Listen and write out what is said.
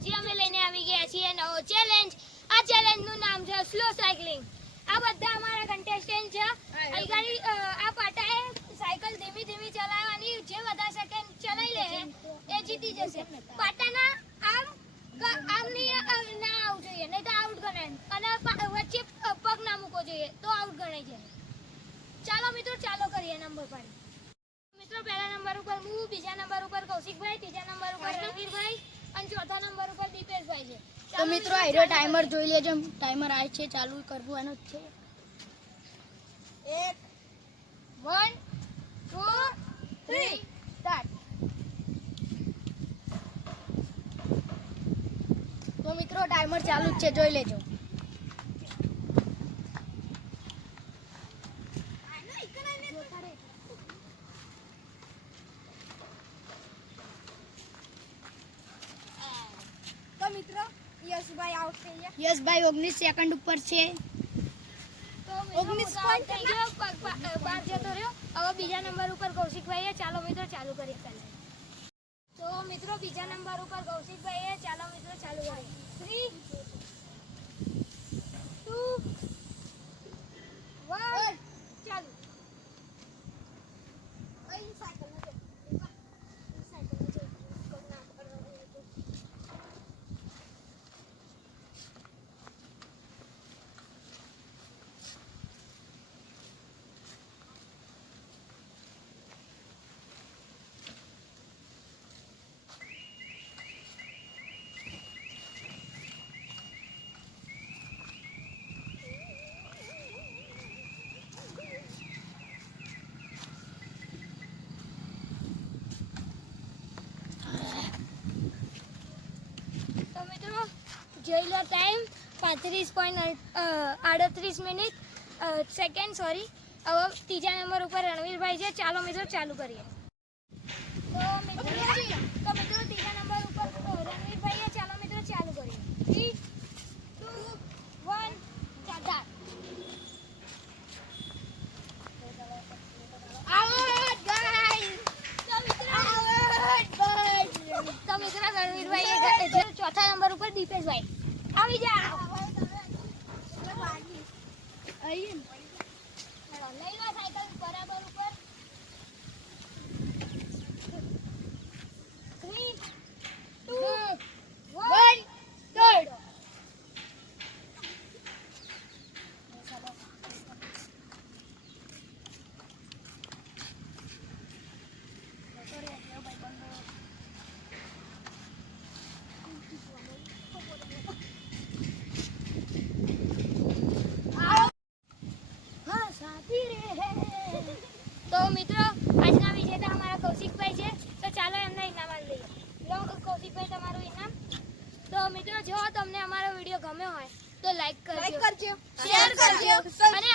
આજે અમે લઈને આવી ગયા છીએ નવો ચેલેન્જ આ ચેલેન્જનું નામ છે સ્લો સાયકલિંગ આ બધા અમારા કન્ટેસ્ટન્ટ છે. અહીં ગાડી અ, આ પાટાએ સાયકલ ધીમી ધીમી ચલાવવાની જે વધારે સેકન્ડ ચલાવી લે એ જીતી જશે. પાટાના આમ આમ નહીં ના આવું જોઈએ નહીં તો આઉટ ગણાય. અને વચ્ચે પગ ના મૂકવો જોઈએ તો આઉટ ગણાય છે ચાલો મિત્રો ચાલો કરીએ નંબર પર. મિત્રો પહેલા નંબર ઉપર હું બીજા નંબર ઉપર કૌશિકભાઈ ત્રીજા નંબર ઉપર રણવીરભાઈ અને ચોથા છે. તો મિત્રો આઈરો ટાઈમર જોઈ લેજો. ટાઈમર આવે છે, ચાલુ કરવું એનો જ છે. એક વન ટુ થ્રી સ્ટાર્ટ તો મિત્રો ટાઈમર ચાલુ જ છે, જોઈ લેજો. મિત્રો યશભાઈ આઉટ થઈ ગયા યશભાઈ ઓગણીસ સેકન્ડ ઉપર છે. તો મિત્રો ઓગણીસ મોટો out થઈ ગયો પ- જતો રહ્યો. હવે બીજા નંબર ઉપર કૌશિકભાઈએ ચાલો મિત્રો ચાલુ કરીએ. પહેલા તો મિત્રો બીજા નંબર ઉપર કૌશિકભાઈએ ચાલો મિત્રો ચાલુ કરીએ થ્રી ટુ વન ચાલુ તો મિત્રો જોઈ લો ટાઈમ પાંત્રીસ પોઈન્ટ આડત્રીસ મિનિટ. સેકન્ડ સોરી હવે ત્રીજા નંબર ઉપર રણવીરભાઈ છે. ચાલો મિત્રો, ચાલુ કરીએ. તો મિત્રો તો મિત્રો ત્રીજા નંબર ઉપર અ, રણવીરભાઈ છે ચાલો મિત્રો ચાલુ કરીએ થ્રી ટુ વન ચાર આઉટ ગાઈસ તો મિત્રો તો મિત્રો રણવીરભાઈ એ ગ- જે ચોથા નંબર ઉપર દીપેશભાઈ આવી જાઓ લઈ લો સાયકલ બરાબર ઉપર થ્રી ટુ વન દોડ હા સાથી રે તો મિત્રો આજના વિજેતા અમારા કૌશિકભાઈ છે. તો ચાલો એમના ઇનામ લઈએ લો કૌશિકભાઈ તમારું ઇનામ. તો મિત્રો જો તમને અમારો વીડિયો ગમ્યો હોય તો લાઈક કરજો. કરજો. શેર કરજો. અને